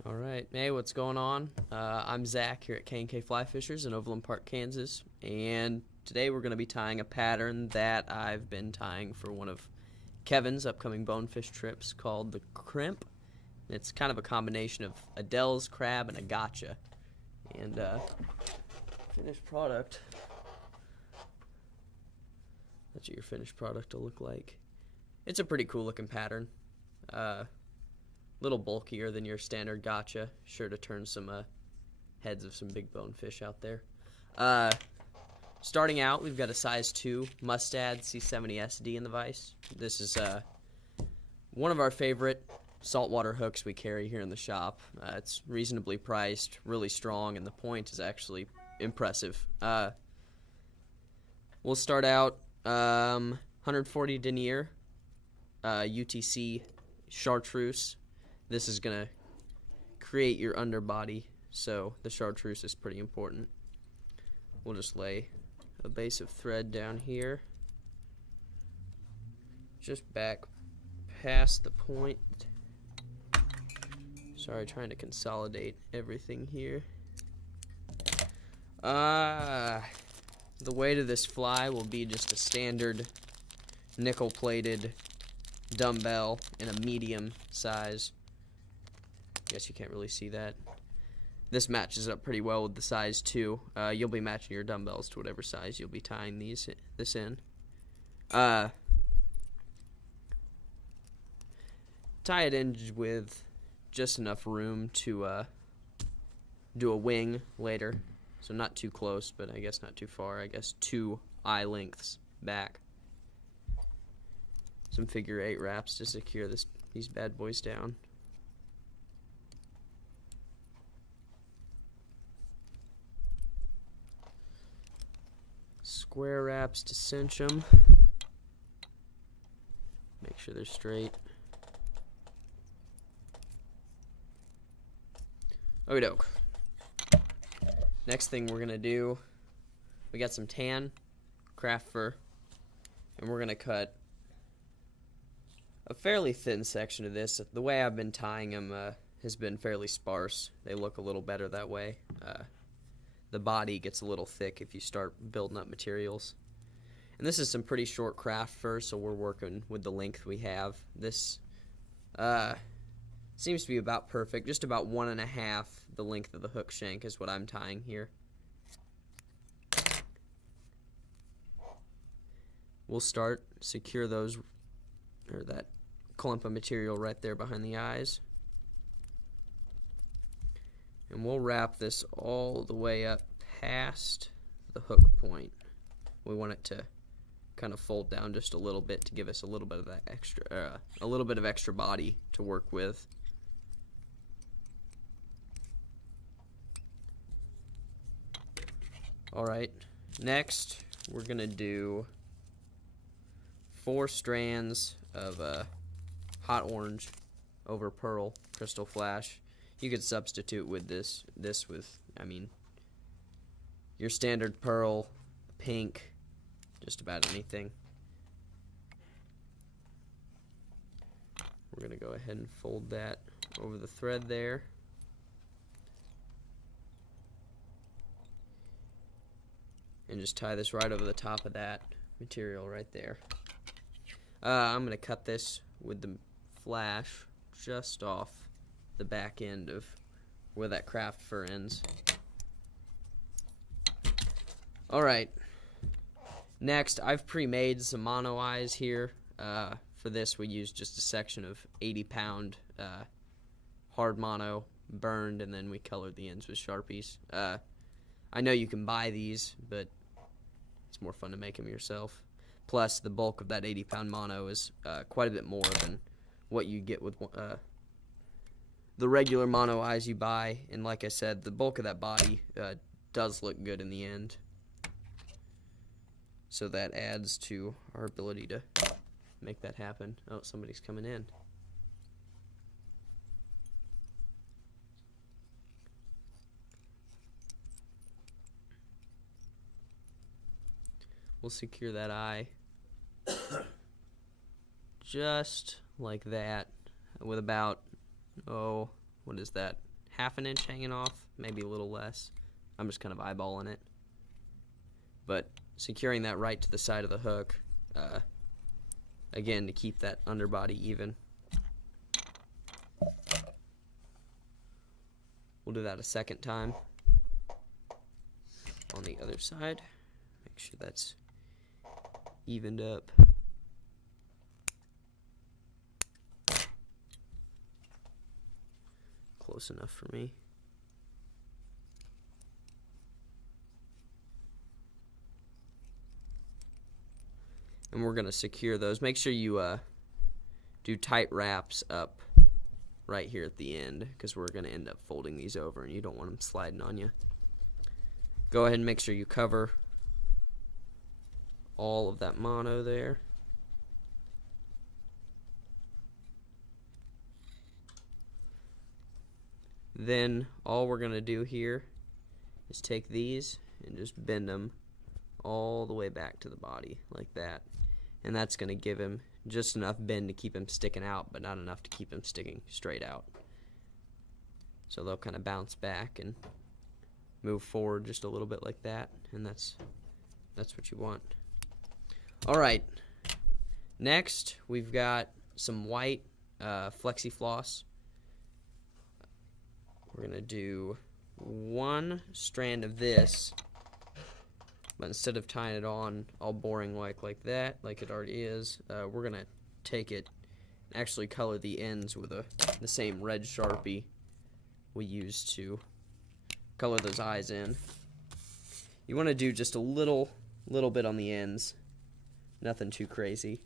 Alright, hey, what's going on? I'm Zach here at K&K Flyfishers in Overland Park, Kansas, and today we're going to be tying a pattern that I've been tying for one of Kevin's upcoming bonefish trips called the Crimp. It's kind of a combination of a Dell's crab and a gotcha. And finished product, that's what your finished product will look like. It's a pretty cool looking pattern. Little bulkier than your standard gotcha. Sure to turn some heads of some big bonefish out there. Starting out, we've got a size 2 Mustad C70 SD in the vise. This is one of our favorite saltwater hooks we carry here in the shop. It's reasonably priced, really strong, and the point is actually impressive. We'll start out 140 denier UTC chartreuse. This is going to create your underbody, so the chartreuse is pretty important. We'll just lay a base of thread down here, just back past the point. Sorry, trying to consolidate everything here. The weight of this fly will be just a standard nickel-plated dumbbell in a medium size. Guess you can't really see that. This matches up pretty well with the size 2. You'll be matching your dumbbells to whatever size you'll be tying this in. Tie it in with just enough room to do a wing later. So not too close, but I guess not too far. I guess 2 eye lengths back. Some figure 8 wraps to secure these bad boys down. Square wraps to cinch them. Make sure they're straight. Okie doke. Next thing we're gonna do, we got some tan, craft fur, and we're gonna cut a fairly thin section of this. The way I've been tying them has been fairly sparse. They look a little better that way. The body gets a little thick if you start building up materials. And this is some pretty short craft fur, so we're working with the length we have. This seems to be about perfect. Just about 1.5 the length of the hook shank is what I'm tying here. We'll secure those, or that clump of material right there behind the eyes. And we'll wrap this all the way up past the hook point. We want it to kind of fold down just a little bit to give us a little bit of that extra, a little bit of extra body to work with. All right, next we're gonna do 4 strands of hot orange over pearl crystal flash. You could substitute with this with, I mean, your standard pearl, pink, just about anything. We're going to go ahead and fold that over the thread there. And just tie this right over the top of that material right there. I'm going to cut this with the flash just off the back end of where that craft fur ends. Alright, next I've pre-made some mono eyes here. For this we used just a section of 80-pound hard mono, burned, and then we colored the ends with Sharpies. I know you can buy these, but it's more fun to make them yourself. Plus the bulk of that 80-pound mono is quite a bit more than what you get with the regular mono eyes you buy, and like I said, the bulk of that body does look good in the end. So that adds to our ability to make that happen. Oh, somebody's coming in. We'll secure that eye just like that with about what is that, half an inch hanging off, maybe a little less. I'm just kind of eyeballing it. But securing that right to the side of the hook, again, to keep that underbody even. We'll do that a second time on the other side. Make sure that's evened up. Close enough for me. And we're going to secure those. Make sure you do tight wraps up right here at the end, because we're going to end up folding these over and you don't want them sliding on you. Go ahead and make sure you cover all of that mono there. Then all we're going to do here is take these and just bend them all the way back to the body like that. And that's going to give him just enough bend to keep him sticking out, but not enough to keep him sticking straight out. So they'll kind of bounce back and move forward just a little bit like that, and that's what you want. Alright, next we've got some white flexi floss. We're going to do one strand of this, but instead of tying it on all boring like that, like it already is, we're going to take it and actually color the ends with the same red Sharpie we used to color those eyes in. You want to do just a little bit on the ends, nothing too crazy.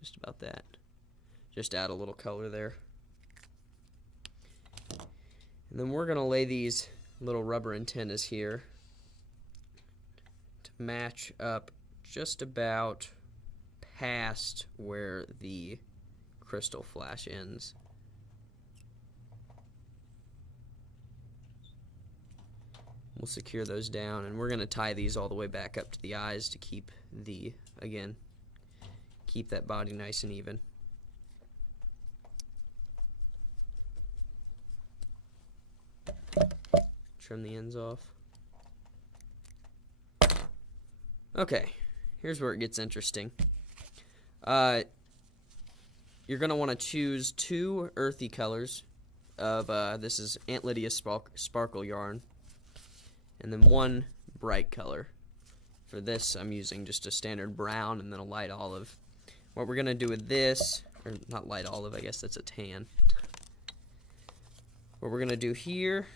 Just about that. Just add a little color there. And then we're going to lay these little rubber antennas here to match up just about past where the crystal flash ends. We'll secure those down, and we're going to tie these all the way back up to the eyes to keep keep that body nice and even. Trim the ends off. Okay, here's where it gets interesting. You're going to want to choose two earthy colors of, this is Aunt Lydia's sparkle yarn, and then one bright color. For this, I'm using just a standard brown and then a light olive. What we're going to do with this, or not light olive, I guess that's a tan. What we're going to do here,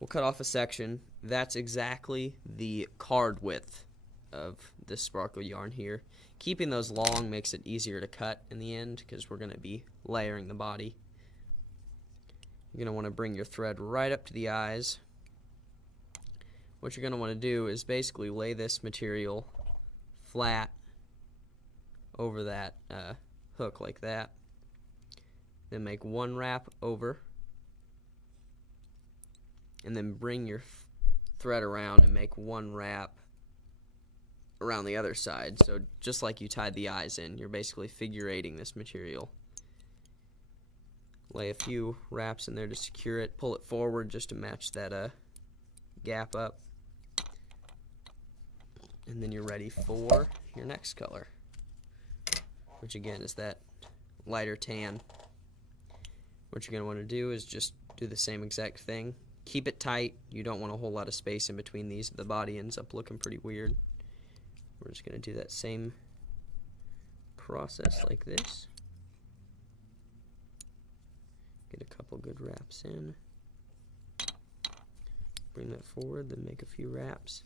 we'll cut off a section. That's exactly the card width of this sparkle yarn here. Keeping those long makes it easier to cut in the end, because we're going to be layering the body. You're going to want to bring your thread right up to the eyes. What you're going to want to do is basically lay this material flat over that hook like that. Then make one wrap over, and then bring your thread around and make one wrap around the other side. So just like you tied the eyes in, you're basically figure eighting this material. Lay a few wraps in there to secure it. Pull it forward just to match that gap up. And then you're ready for your next color, which again is that lighter tan. What you're going to want to do is just do the same exact thing. Keep it tight. You don't want a whole lot of space in between these. The body ends up looking pretty weird. We're just going to do that same process like this. Get a couple good wraps in. Bring that forward, then make a few wraps.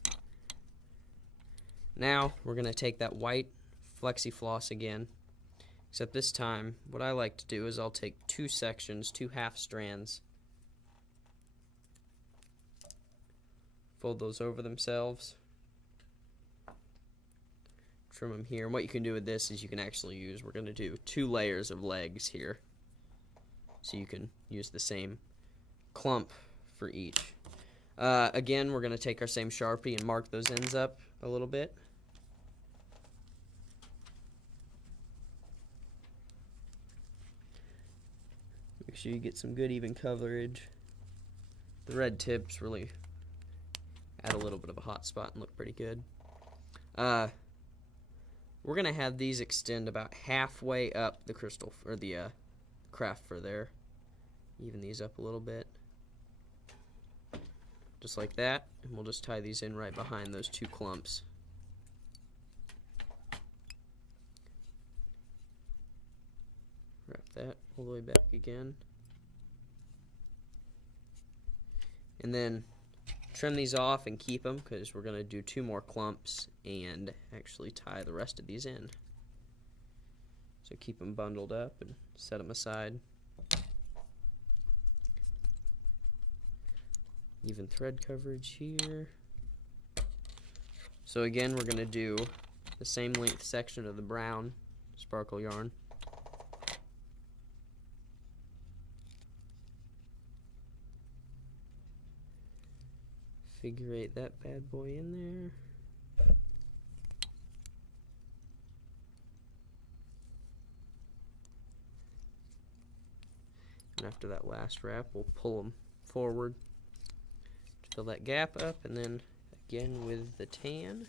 Now we're going to take that white flexi floss again, except this time what I like to do is I'll take two sections, two half strands, fold those over themselves, trim them here. And what you can do with this is you can actually use, we're going to do 2 layers of legs here, so you can use the same clump for each. Again, we're going to take our same Sharpie and mark those ends up a little bit. Make sure you get some good even coverage. The red tips really add a little bit of a hot spot and look pretty good. We're gonna have these extend about halfway up the crystal or the craft fur there. Even these up a little bit, just like that, and we'll just tie these in right behind those two clumps. Wrap that all the way back again, and then trim these off and keep them because we're going to do 2 more clumps and actually tie the rest of these in. So keep them bundled up and set them aside. Even thread coverage here. So again, we're going to do the same length section of the brown sparkle yarn. Figure 8 that bad boy in there. And after that last wrap, we'll pull them forward to fill that gap up, and then again with the tan.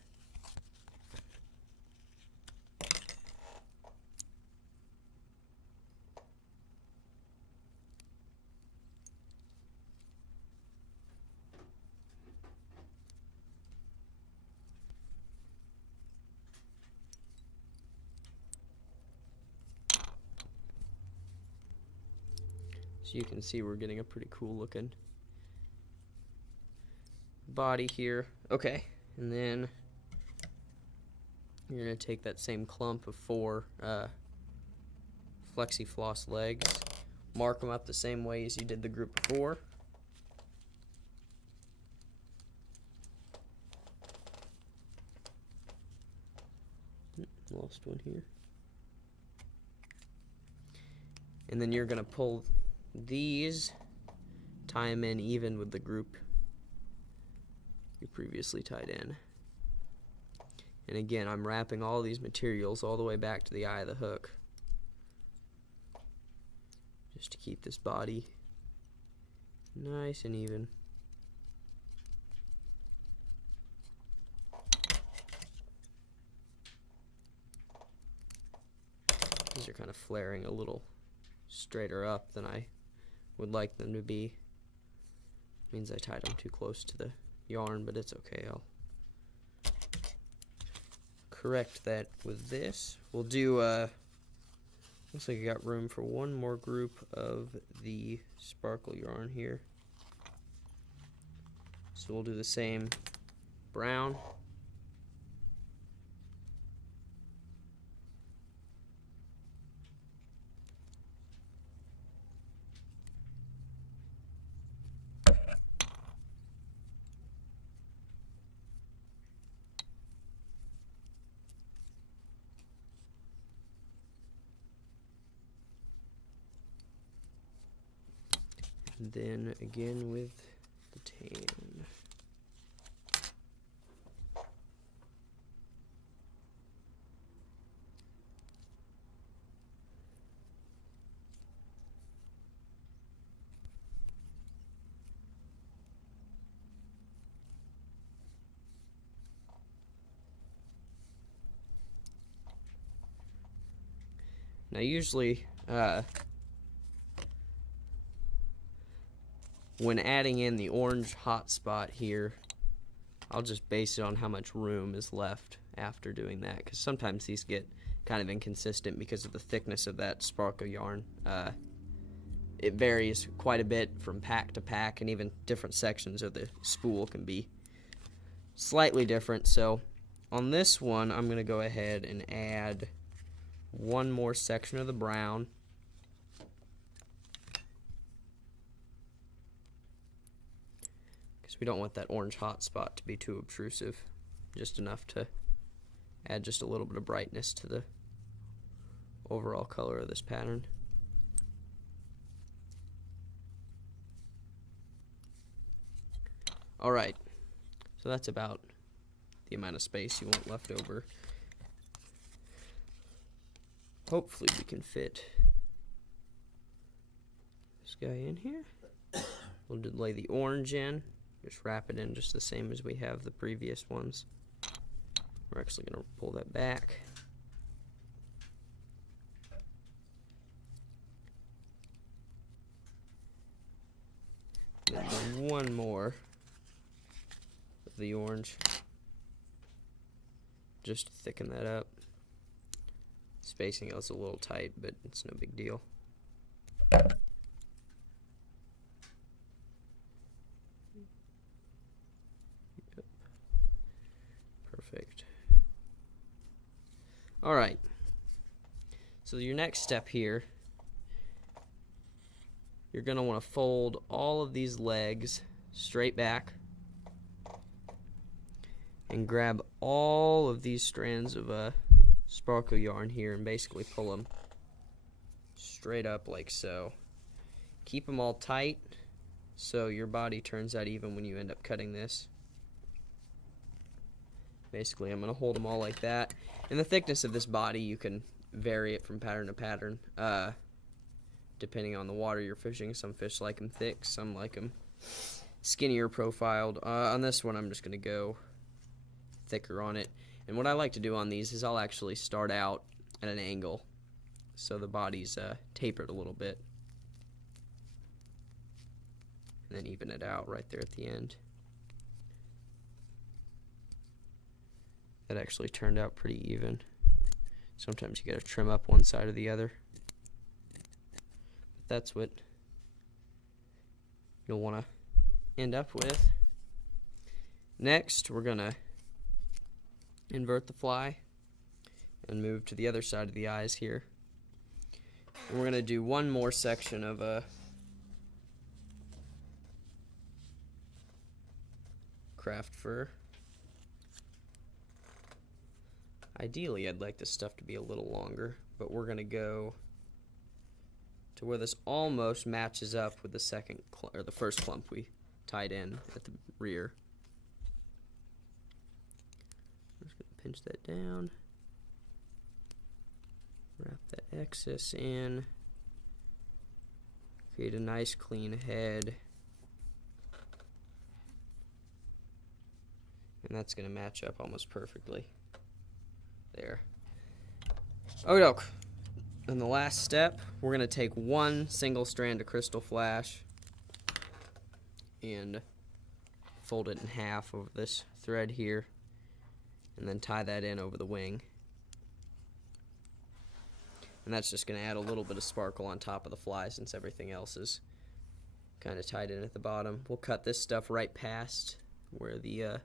So you can see we're getting a pretty cool looking body here. Okay, and then you're going to take that same clump of 4 flexi floss legs, mark them up the same way as you did the group before. Lost one here. And then you're going to pull these, tie them in even with the group you previously tied in. And again, I'm wrapping all these materials all the way back to the eye of the hook, just to keep this body nice and even. These are kind of flaring a little straighter up than I would like them to be. Means I tied them too close to the yarn, but it's okay. I'll correct that with this. We'll do looks like I got room for one more group of the sparkle yarn here. So we'll do the same brown. And then again with the tan. Now usually when adding in the orange hot spot here, I'll just base it on how much room is left after doing that, because sometimes these get kind of inconsistent because of the thickness of that sparkle yarn. It varies quite a bit from pack to pack, and even different sections of the spool can be slightly different. So on this one, I'm going to go ahead and add one more section of the brown. We don't want that orange hot spot to be too obtrusive, just enough to add just a little bit of brightness to the overall color of this pattern. Alright, so that's about the amount of space you want left over. Hopefully we can fit guy in here. We'll lay the orange in. Just wrap it in just the same as we have the previous ones. We're actually going to pull that back. And then one more of the orange. Just to thicken that up. Spacing is a little tight, but it's no big deal. Yep. Perfect. Alright. So your next step here, you're going to want to fold all of these legs straight back and grab all of these strands of sparkle yarn here and basically pull them straight up like so. Keep them all tight so your body turns out even when you end up cutting this. Basically, I'm going to hold them all like that. And the thickness of this body, you can vary it from pattern to pattern, depending on the water you're fishing. Some fish like them thick, some like them skinnier profiled. On this one, I'm just going to go thicker on it. And what I like to do on these is I'll actually start out at an angle so the body's tapered a little bit, and then even it out right there at the end. That actually turned out pretty even. Sometimes you gotta trim up one side or the other, but that's what you'll want to end up with. Next, we're gonna invert the fly and move to the other side of the eyes here. And we're going to do one more section of craft fur. Ideally, I'd like this stuff to be a little longer, but we're going to go to where this almost matches up with the first clump we tied in at the rear. I'm just going to pinch that down, wrap that excess in, create a nice clean head, and that's going to match up almost perfectly. There. Okey-doke. And the last step, we're going to take one single strand of crystal flash and fold it in half over this thread here, and then tie that in over the wing. And that's just going to add a little bit of sparkle on top of the fly since everything else is kind of tied in at the bottom. We'll cut this stuff right past where the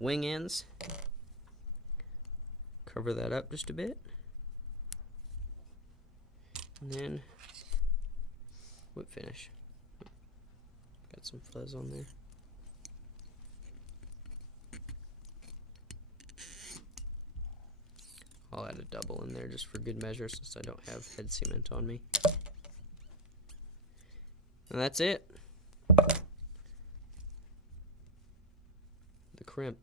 wing ends. Cover that up just a bit. And then whip finish. Got some fuzz on there. I'll add a double in there just for good measure since I don't have head cement on me. And that's it. The crimp.